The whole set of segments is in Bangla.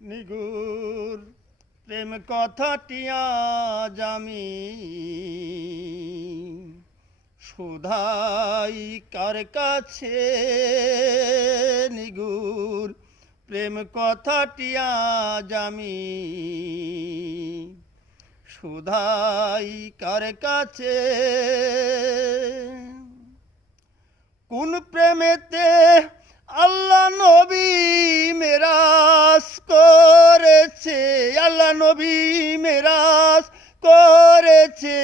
নিগুর প্রেম কথাটি আজ আমি সুধাই কার কাছে নিগুর প্রেম কথাটি আজ আমি সুধাই কার কাছে কোন প্রেমেতে আল্লাহ নবী মেরাজ করেছে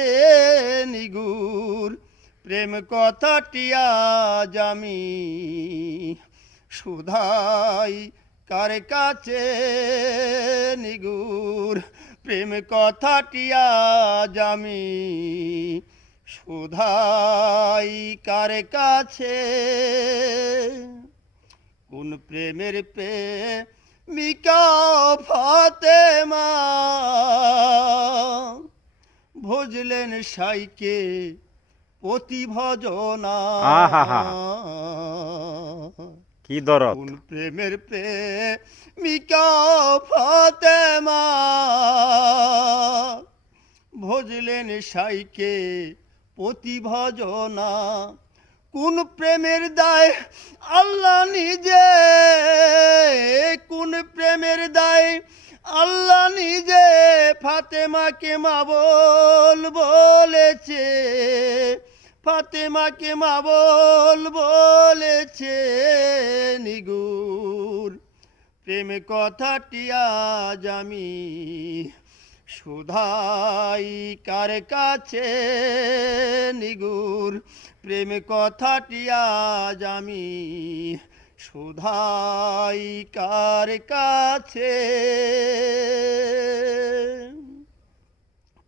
নিগুর। প্রেম কথাটি আজ আমি সুধাই কার কাছে নিগুর। প্রেম কথাটি আজ আমি সুধাই কার কাছে। কোন প্রেমের প্রেমিকা ফাতেমা ভজলেন সাইকে প্রতি ভজনা। আহাহা। কি দরদ। কোন প্রেমের প্রেমিকা ফাতেমা ভজলেন সাইকে প্রতি ভজনা। কোন প্রেমের দায় আল্লাহ নিজে? কোন প্রেমের দায় আল্লাহ নিজে? ফাতেমাকে মা বল বলেছে। ফাতেমাকে মা বল বলেছে, নিগুর। প্রেম কথাটি আজ আমি সুধাই কার কাছে নিগুর? প্রেম কথাটি আজ আমি সুধাই কার কাছে?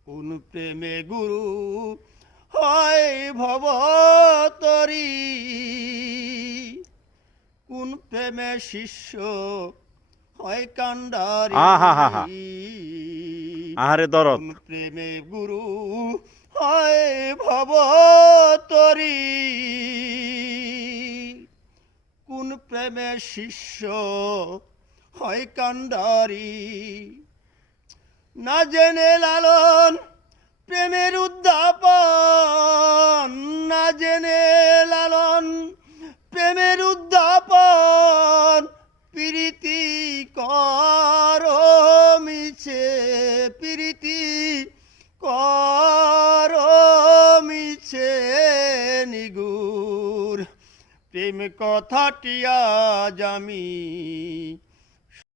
কোন প্রেমে গুরু হয় ভবতরী? কোন প্রেমে শিষ্য হয় আহাহাহা। আহারে দরদ। প্রেমে গুরু হয় ভবতরী। কোন প্রেমে শিষ্য হয় কান্ডারি না জেনে লালন প্রেমের উদ্যাপন, না জেনে লালন প্রেমের উদ্যাপন, প্রীতি কর। কর মিছে নিগুর। প্রেম কথাটি আজ